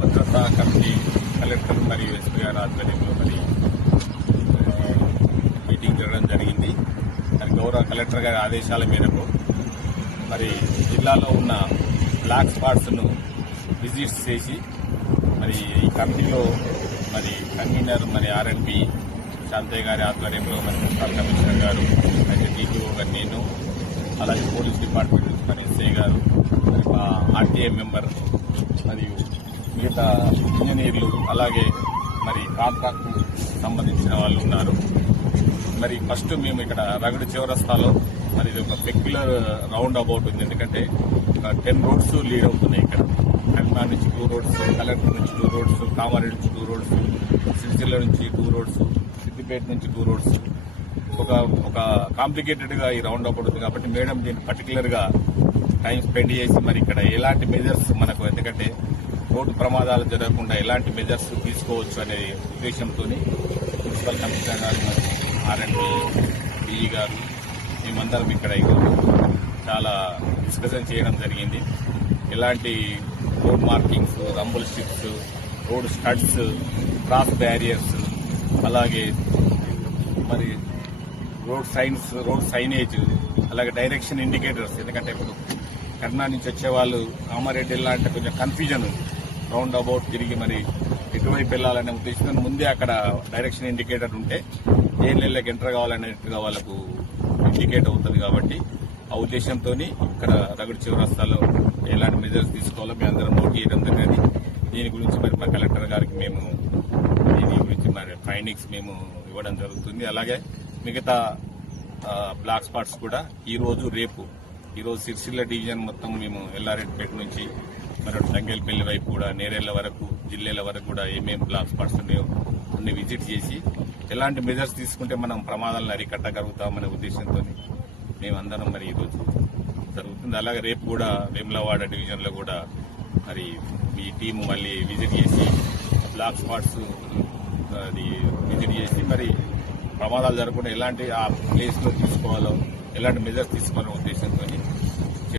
భద్రతా committee collector మరియు SP గారి ఆధ్వర్యంలో మీటింగ్ జరగడం జరిగింది. గౌరవ కలెక్టర్ గారి ఆదేశాల మేరకు జిల్లాలో ఉన్న బ్లాక్ స్పాట్స్ ను విజిట్ చేసి ఈ కమిటీలో కన్వీనర్ ఆర్ఎన్బి శాంతయ్య గారి ఆధ్వర్యంలో మున్సిపల్ కమిషనర్ గారు అయితే డిటిఓ గారు నేను అలాగే పోలీస్ డిపార్ట్మెంట్ నుంచి ఎస్ఐ గారు మా ఆర్టీఏ మెంబర్ మరియు మిగతా ఇంజనీర్లు అలాగే కాంట్రాక్ట్ సంబంధించిన వాళ్ళు ఉన్నారు. ఫస్ట్ మేము ఇక్కడ రగడి చౌరస్తాలో ఇది ఒక పెక్యులర్ రౌండ్ అబౌట్ ఉంది. ఎందుకంటే 10 రోడ్స్ లీడ్ అవుతున్నాయి. ఇక్కడ కరీంనగర్ నుంచి 2 రోడ్స్, కలెక్టర్ నుంచి 2 రోడ్స్, కామారెడ్డి నుంచి 2 రోడ్స్, సిరిసిల్ల నుంచి 2 రోడ్స్, సిద్దిపేట నుంచి 2 రోడ్స్. ఒక కాంప్లికేటెడ్ గా ఈ రౌండ్ అబౌట్ ఉంది కాబట్టి మేడం దీన్ని పర్టికులర్ గా టైం స్పెండ్ చేసి ఇక్కడ ఎలాంటి మెజర్స్ మనకు, ఎందుకంటే రోడ్డు ప్రమాదాలు జరగకుండా ఎలాంటి మెజర్స్ తీసుకోవచ్చు అనే ఉద్దేశంతో మున్సిపల్ కమిషనర్ గారు ఆర్ఎండ్బి డిఈ గారు మేమందరం ఇక్కడ చాలా డిస్కషన్ చేయడం జరిగింది. ఎలాంటి road markings, Rumble strips, road studs, cross barriers, అలాగే రోడ్ సైన్స్, రోడ్ సైనేజ్, అలాగే డైరెక్షన్ ఇండికేటర్స్. ఎందుకంటే ఇప్పుడు కర్ణాటక నుంచి వచ్చే వాళ్ళు కామారెడ్డి వెళ్ళాలంటే కొంచెం కన్ఫ్యూజన్ ఉంది. రౌండ్ అబౌట్ తిరిగి ఎటువైపు వెళ్లాలనే ఉద్దేశంతో ముందే అక్కడ డైరెక్షన్ ఇండికేటర్ ఉంటే ఏ నెలలకు ఎంటర్ కావాలనేట్టుగా వాళ్ళకు ఇండికేట్ అవుతుంది. కాబట్టి ఆ ఉద్దేశంతో ఇక్కడ రగడి చౌరస్తాలో ఎలాంటి మెజర్స్ తీసుకోవాలో మేము అందరం నోట్ చేయడం జరిగింది. దీని గురించి మా కలెక్టర్ గారికి మేము దీని గురించి ఫైండింగ్స్ మేము ఇవ్వడం జరుగుతుంది. అలాగే మిగతా బ్లాక్ స్పాట్స్ కూడా ఈరోజు సిరిసిల్ల డివిజన్ మొత్తం మేము ఎల్లారెడ్డిపేట నుంచి తంగేల్పల్లి వైపు కూడా నేరేళ్ల వరకు, జిల్లేల వరకు కూడా ఏమేమి బ్లాక్ స్పాట్స్ ఉన్నాయో అన్ని విజిట్ చేసి ఎలాంటి మెజర్స్ తీసుకుంటే మనం ప్రమాదాలను అరికట్టగలుగుతామనే ఉద్దేశంతో మేమందరం ఈరోజు జరుగుతుంది. అలాగే రేపు కూడా వేములవాడ డివిజన్ లో కూడా మీ టీము మళ్ళీ విజిట్ చేసి బ్లాక్ స్పాట్స్ విజిట్ చేసి ప్రమాదాలు జరగకుండా ఎలాంటి ఆ ప్లేస్ లో తీసుకోవాలో, ఎలాంటి మెజర్స్ తీసుకోవాలనే ఉద్దేశంతో